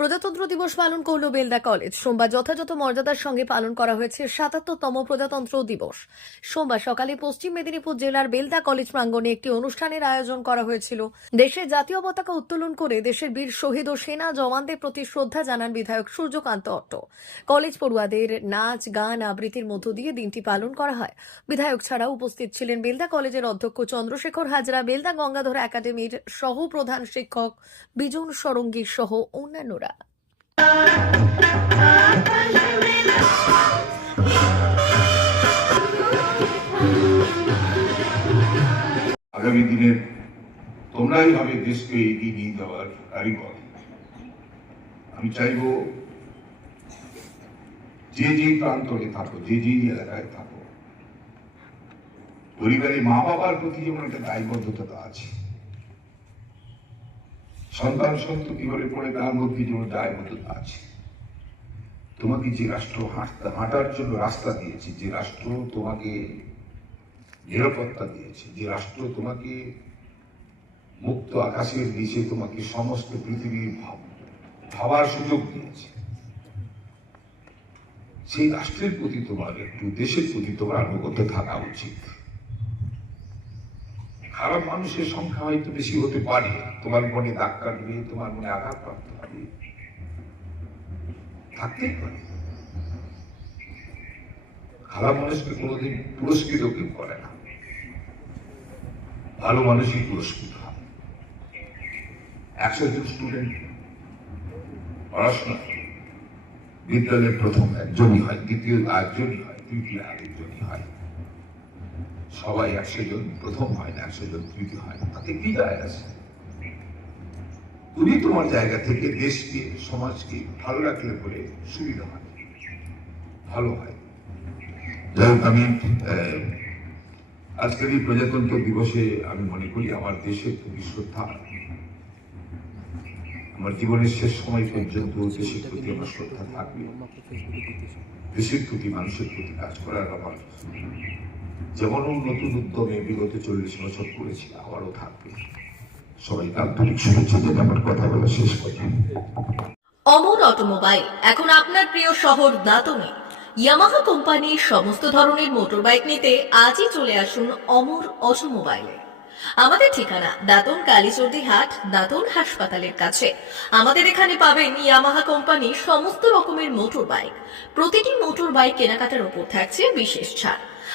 প্রজাতন্ত্র দিবস পালন করল বেলদা কলেজ। সোমবার যথাযথ মর্যাদার সঙ্গে পালন করা হয়েছে সাতাত্তরতম প্রজাতন্ত্র দিবস। সোমবার সকালে পশ্চিম মেদিনীপুর জেলার বেলদা কলেজ প্রাঙ্গণে একটি অনুষ্ঠানের আয়োজন করা হয়েছিল। দেশের জাতীয় পতাকা উত্তোলন করে দেশের বীর শহীদ ও সেনা জওয়ানদের প্রতি শ্রদ্ধা জানান বিধায়ক সূর্যকান্ত অট্ট। কলেজ পড়ুয়াদের নাচ, গান আবৃত্তির মধ্য দিয়ে দিনটি পালন করা হয়। বিধায়ক ছাড়া উপস্থিত ছিলেন বেলদা কলেজের অধ্যক্ষ চন্দ্রশেখর হাজরা, বেলদা গঙ্গাধর একাডেমির সহ প্রধান শিক্ষক বিজন সরঙ্গী সহ অন্যান্যরা। আগামী দিনের তোমরাই হবে দেশকে এগিয়ে নিয়ে যাওয়ার কারিগর আমি চাইব যে যে প্রান্তরে থাকো, যে যে এলাকায় থাকো পরিবারে মা বাবার প্রতি যেমন একটা দায়বদ্ধতা আছে সন্তান সন্ততি হলে পড়ে তার মধ্যে যেমন দায়বদ্ধতা আছে। তোমাকে যে রাষ্ট্র হাঁটতে, হাঁটার জন্য রাস্তা দিয়েছে, যে রাষ্ট্র তোমাকে নিরাপত্তা দিয়েছে, যে রাষ্ট্র তোমাকে মুক্ত আকাশের নিচে তোমাকে সমস্ত পৃথিবীর ভাবার সুযোগ দিয়েছে। সেই রাষ্ট্রের প্রতি তোমার একটু, দেশের প্রতি তোমার আনুগত্য থাকা উচিত। খারাপ মানুষের সংখ্যা হয়তো বেশি হতে পারে। তোমার মনে দাগ কাটবে, তোমার মনে আঘাত হবে থাকতেই পারে। খারাপ মানুষকে কোনোদিন পুরস্কৃত কেউ করে না। ভালো মানুষই পুরস্কৃত হয়। একশো জন স্টুডেন্ট পড়াশোনা বিদ্যালয়ের প্রথম একজনই হয়, দ্বিতীয় একজনই হয়, তৃতীয় আরেকজনই হয়। সবাই একশো জন প্রথম হয় না একশো জন তৃতীয় হয় না তাতে কি যায় আছে তুমি তোমার জায়গা থেকে দেশকে সমাজকে ভালো রাখলে পরে সুবিধা হয় ভালো হয় যাই হোক আমি আজকের এই প্রজাতন্ত্র দিবসে আমি মনে করি আমার দেশের প্রতি শ্রদ্ধা আমার জীবনের শেষ সময় পর্যন্ত দেশের প্রতি আমার শ্রদ্ধা থাকবে। দেশের প্রতি, মানুষের প্রতি কাজ করার আমার যেমন নতুন উদ্যমে বিগত চল্লিশ বছর করেছি আবারও থাকবে। সবাইকে আন্তরিক শুভেচ্ছা যেটা আমার কথা বলা শেষ কথা অমর অটোমোবাইল, এখন আপনার প্রিয় শহর দাতনে ইয়ামাহা কোম্পানির সমস্ত ধরনের মোটর বাইক নিতে আজই চলে আসুন অমর অটোমোবাইলে। আমাদের ঠিকানা দাতন কালীচর্দি হাট, দাতন হাসপাতালের কাছে। আমাদের এখানে পাবেন ইয়ামাহা কোম্পানির সমস্ত রকমের মোটর বাইক প্রতিটি মোটর বাইক কেনাকাটার উপর থাকছে বিশেষ ছাড়।